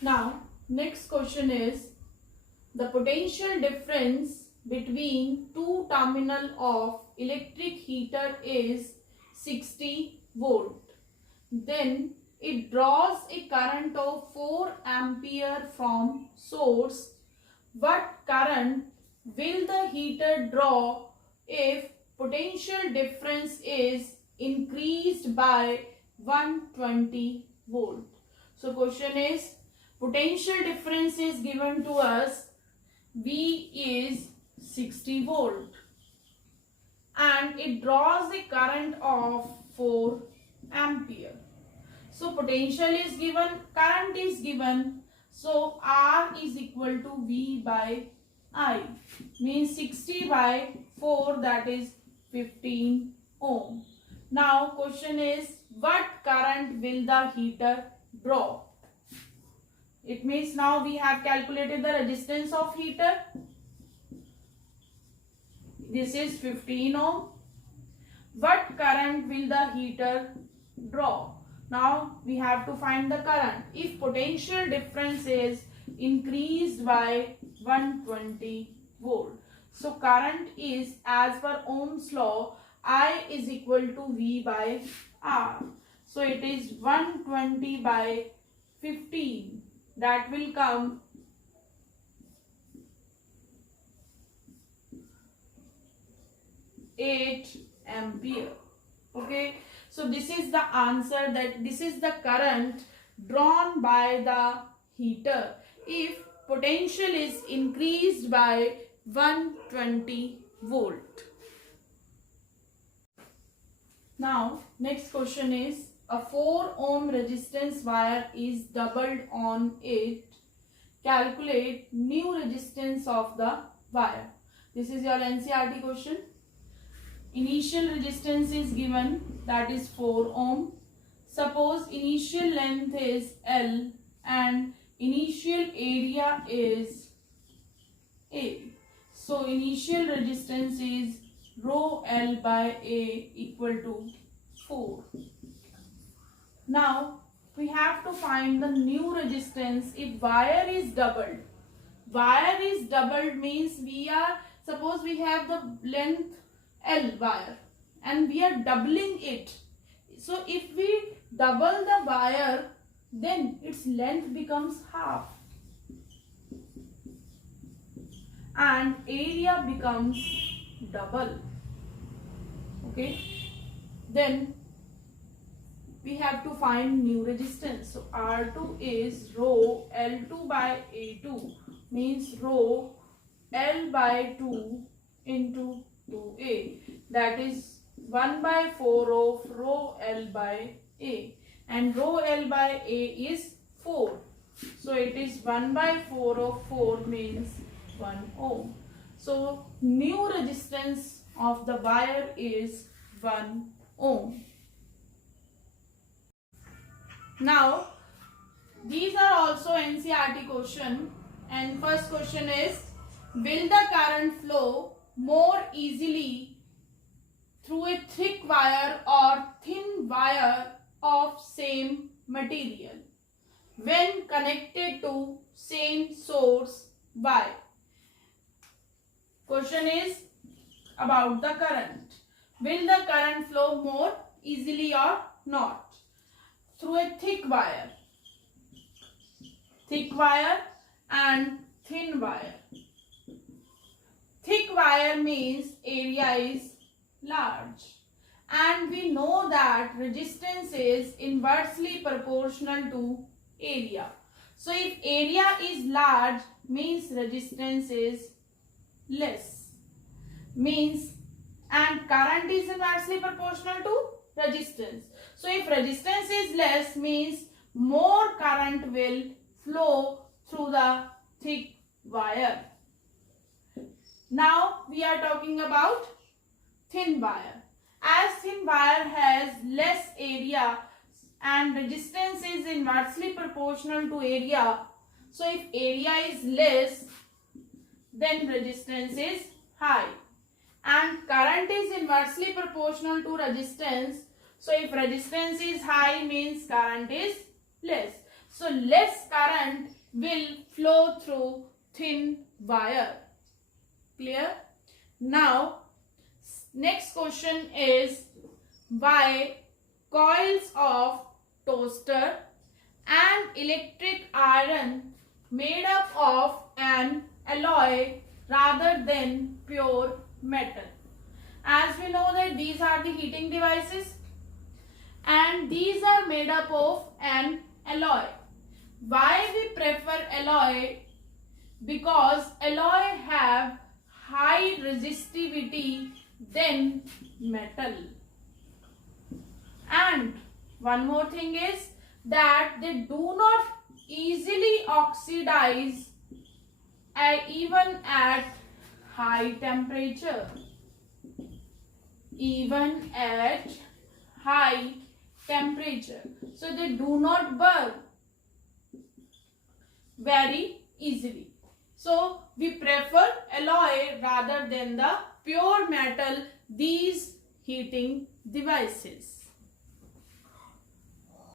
Now, next question is the potential difference between two terminal of electric heater is 60 volt. Then it draws a current of 4 ampere from source. What current will the heater draw if potential difference is increased by 120 volt? So question is, potential difference is given to us, V is 60 volt and it draws a current of 4 ampere. So potential is given, current is given, so R is equal to V by I, means 60 by 4, that is 15 ohm. Now question is, what current will the heater draw? It means now we have calculated the resistance of heater. This is 15 ohm. What current will the heater draw? Now we have to find the current. If potential difference is increased by 120 volt. So current is, as per Ohm's law, I is equal to V by R. So it is 120 by 15. That will come 8 ampere. Okay. So this is the answer, that this is the current drawn by the heater if potential is increased by 120 volt. Now next question is, a 4 ohm resistance wire is doubled on it. Calculate new resistance of the wire. This is your NCERT question. Initial resistance is given, that is 4 ohm. Suppose initial length is L and initial area is A. So initial resistance is rho L by A equal to 4. Now we have to find the new resistance if wire is doubled. Wire is doubled means suppose we have the length L wire and we are doubling it. So if we double the wire, then its length becomes half and area becomes double. Okay, then we have to find new resistance. So R2 is rho L2 by A2, means rho L by 2 into 2A, that is 1 by 4 of rho L by A, and rho L by A is 4. So it is 1 by 4 of 4 means 1 ohm. So new resistance of the wire is 1 ohm. Now these are also NCERT question, and first question is, will the current flow more easily through a thick wire or thin wire of same material when connected to same source Y? Question is about the current. Will the current flow more easily or not? Through a thick wire and thin wire. Thick wire means area is large, and we know that resistance is inversely proportional to area. So if area is large, means resistance is less, means, and current is inversely proportional to resistance. So if resistance is less, means more current will flow through the thick wire. Now we are talking about thin wire. As thin wire has less area and resistance is inversely proportional to area, so if area is less, then resistance is high, and current is inversely proportional to resistance. So if resistance is high, means current is less. so less current will flow through thin wire. Clear? Now, next question is why coils of toaster and electric iron made up of an alloy rather than pure metal. As we know that these are the heating devices and these are made up of an alloy. Why we prefer alloy? Because alloy have high resistivity than metal. And one more thing is that they do not easily oxidize even at high temperature. Even at high temperature. So they do not burn very easily. So we prefer alloy rather than the pure metal, these heating devices.